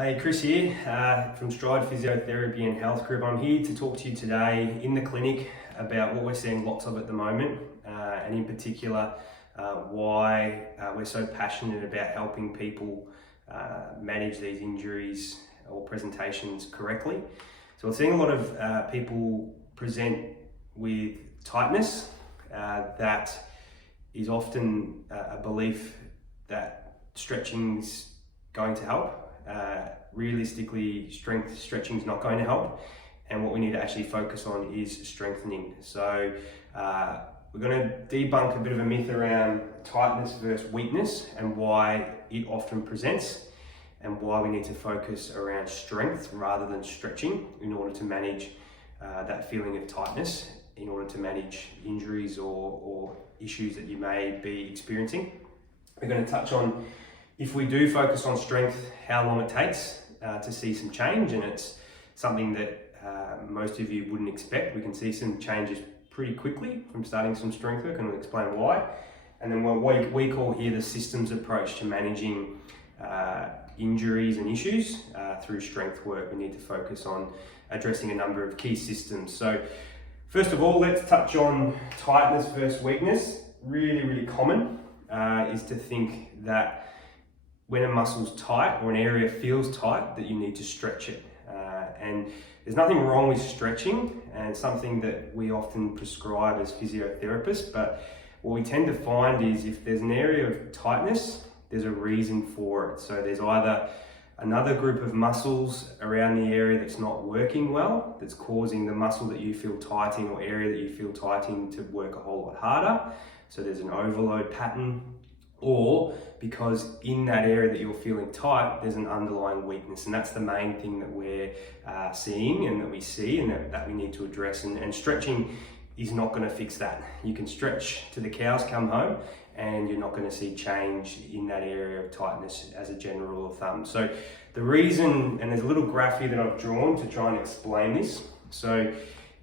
Hey, Chris here from Stride Physiotherapy and Health Group. I'm here to talk to you today in the clinic about what we're seeing lots of at the moment, and in particular why we're so passionate about helping people manage these injuries or presentations correctly. So we're seeing a lot of people present with tightness. That is often a belief that stretching's going to help. Realistically, stretching is not going to help, and what we need to actually focus on is strengthening. So we're going to debunk a bit of a myth around tightness versus weakness and why it often presents, and why we need to focus around strength rather than stretching in order to manage that feeling of tightness, in order to manage injuries or issues that you may be experiencing. We're going to touch on, if we do focus on strength, how long it takes to see some change, and it's something that most of you wouldn't expect. We can see some changes pretty quickly from starting some strength work, and we'll explain why. And then what we call here the systems approach to managing injuries and issues through strength work. We need to focus on addressing a number of key systems. So first of all, let's touch on tightness versus weakness. Really common is to think that when a muscle's tight or an area feels tight, that you need to stretch it. And there's nothing wrong with stretching, and it's something that we often prescribe as physiotherapists, but what we tend to find is if there's an area of tightness, there's a reason for it. So there's either another group of muscles around the area that's not working well, that's causing the muscle that you feel tight in or area that you feel tight in to work a whole lot harder. So there's an overload pattern, or because in that area that you're feeling tight, there's an underlying weakness. And that's the main thing that we're seeing and that we see and that we need to address. And stretching is not going to fix that. You can stretch till the cows come home and you're not going to see change in that area of tightness as a general rule of thumb. So the reason, and there's a little graph here that I've drawn to try and explain this. So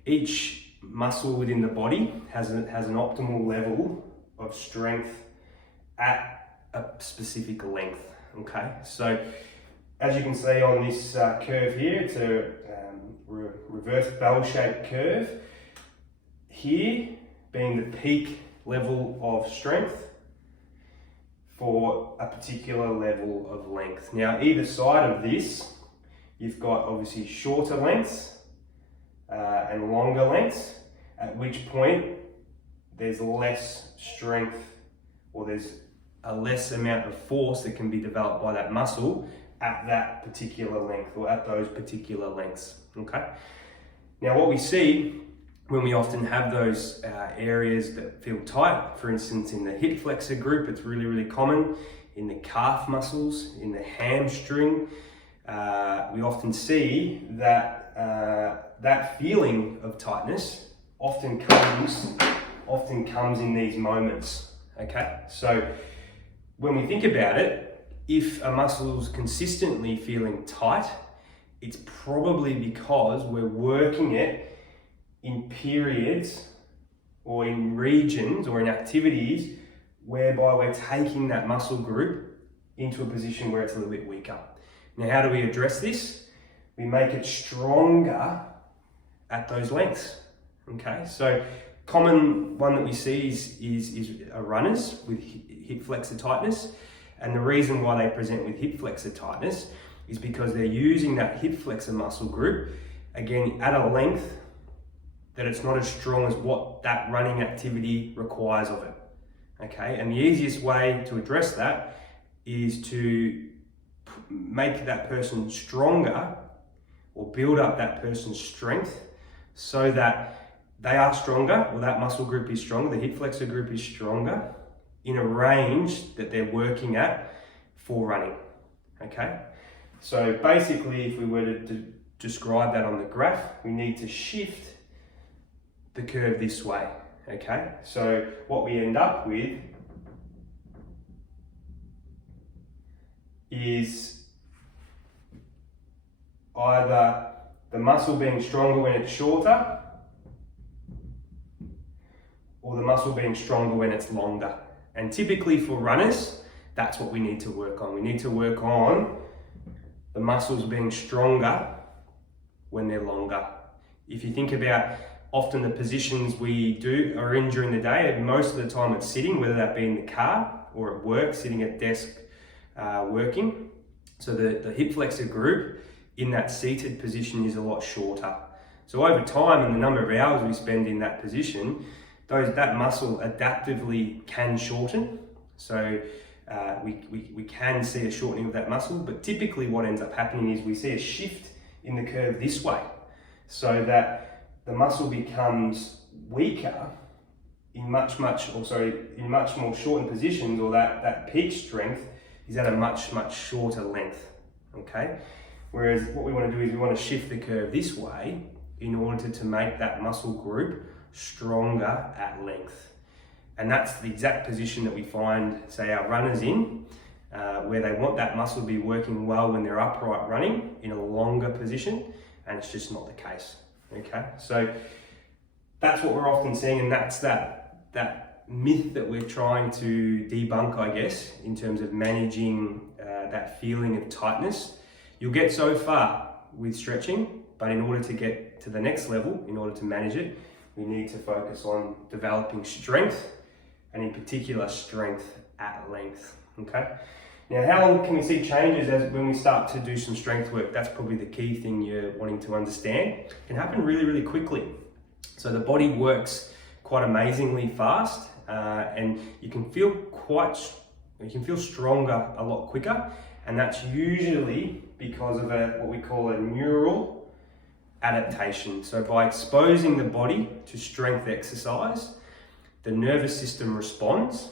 each muscle within the body has an optimal level of strength at a specific length, okay? So as you can see on this curve here, it's a reverse bell-shaped curve. Here being the peak level of strength for a particular level of length. Now either side of this, you've got obviously shorter lengths and longer lengths, at which point there's less strength, or there's a less amount of force that can be developed by that muscle at that particular length or at those particular lengths, okay? Now what we see when we often have those areas that feel tight, for instance in the hip flexor group, it's really common, in the calf muscles, in the hamstring, we often see that that feeling of tightness often comes in these moments, okay? So when we think about it, if a muscle's consistently feeling tight, it's probably because we're working it in periods or in regions or in activities whereby we're taking that muscle group into a position where it's a little bit weaker. Now, how do we address this? We make it stronger at those lengths, okay? So common one that we see is runners with hip flexor tightness, and the reason why they present with hip flexor tightness is because they're using that hip flexor muscle group, again, at a length that it's not as strong as what that running activity requires of it, okay? And the easiest way to address that is to make that person stronger or build up that person's strength so that they are stronger, or that muscle group is stronger, the hip flexor group is stronger in a range that they're working at for running, okay? So basically, if we were to describe that on the graph, we need to shift the curve this way, okay? So what we end up with is either the muscle being stronger when it's shorter, or the muscle being stronger when it's longer. And typically for runners, that's what we need to work on. We need to work on the muscles being stronger when they're longer. If you think about often the positions we are in during the day, and most of the time it's sitting, whether that be in the car or at work, sitting at desk working. So the hip flexor group in that seated position is a lot shorter. So over time and the number of hours we spend in that position, that muscle adaptively can shorten. So we can see a shortening of that muscle, but typically what ends up happening is we see a shift in the curve this way, so that the muscle becomes weaker in much more shortened positions, or that peak strength is at a much shorter length, okay? Whereas what we want to do is we want to shift the curve this way in order to make that muscle group stronger at length. And that's the exact position that we find, say, our runners in, where they want that muscle to be working well when they're upright running in a longer position, and it's just not the case, okay? So that's what we're often seeing, and that's that myth that we're trying to debunk, I guess, in terms of managing that feeling of tightness. You'll get so far with stretching, but in order to get to the next level, in order to manage it, we need to focus on developing strength, and in particular strength at length, okay? Now, how long can we see changes when we start to do some strength work? That's probably the key thing you're wanting to understand. It can happen really quickly. So the body works quite amazingly fast, and you can feel stronger a lot quicker, and that's usually because of what we call a neural adaptation. So by exposing the body to strength exercise, the nervous system responds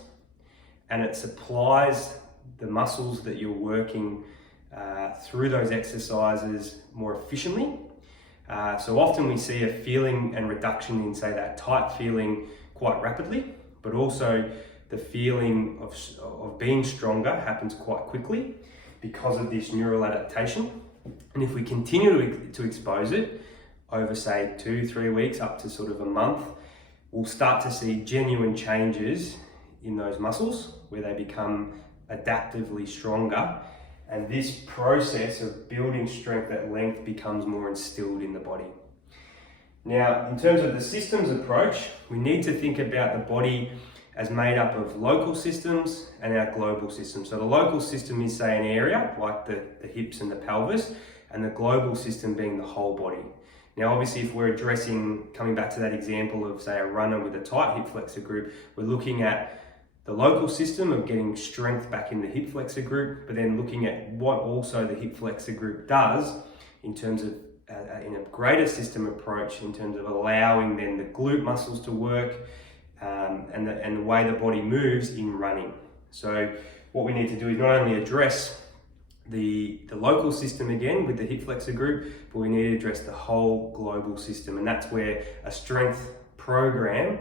and it supplies the muscles that you're working through those exercises more efficiently. So often we see a feeling and reduction in, say, that tight feeling quite rapidly, but also the feeling of being stronger happens quite quickly because of this neural adaptation. And if we continue to expose it over, say, 2-3 weeks up to sort of a month, we'll start to see genuine changes in those muscles where they become adaptively stronger, and this process of building strength at length becomes more instilled in the body. Now, in terms of the systems approach, we need to think about the body as made up of local systems and our global system. So the local system is, say, an area like the hips and the pelvis, and the global system being the whole body. Now, obviously, if we're addressing, coming back to that example of, say, a runner with a tight hip flexor group, we're looking at the local system of getting strength back in the hip flexor group, but then looking at what also the hip flexor group does in terms of, in a greater system approach, in terms of allowing then the glute muscles to work, and the way the body moves in running. So what we need to do is not only address the local system again with the hip flexor group, but we need to address the whole global system. And that's where a strength program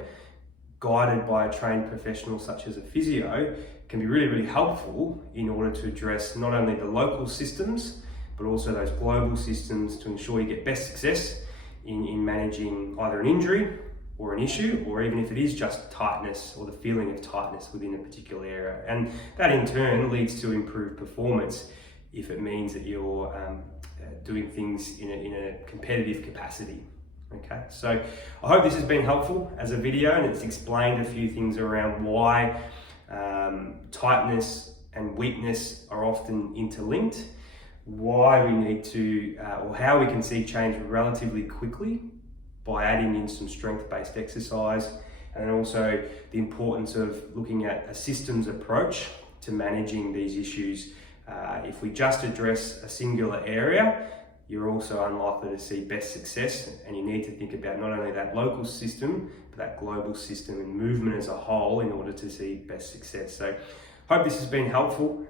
guided by a trained professional such as a physio can be really helpful in order to address not only the local systems, but also those global systems to ensure you get best success in managing either an injury or an issue, or even if it is just tightness or the feeling of tightness within a particular area. And that in turn leads to improved performance if it means that you're doing things in a competitive capacity. Okay, so I hope this has been helpful as a video, and it's explained a few things around why tightness and weakness are often interlinked, why we need to, or how we can see change relatively quickly by adding in some strength-based exercise, and also the importance of looking at a systems approach to managing these issues. If we just address a singular area, you're also unlikely to see best success, and you need to think about not only that local system, but that global system and movement as a whole in order to see best success. So hope this has been helpful.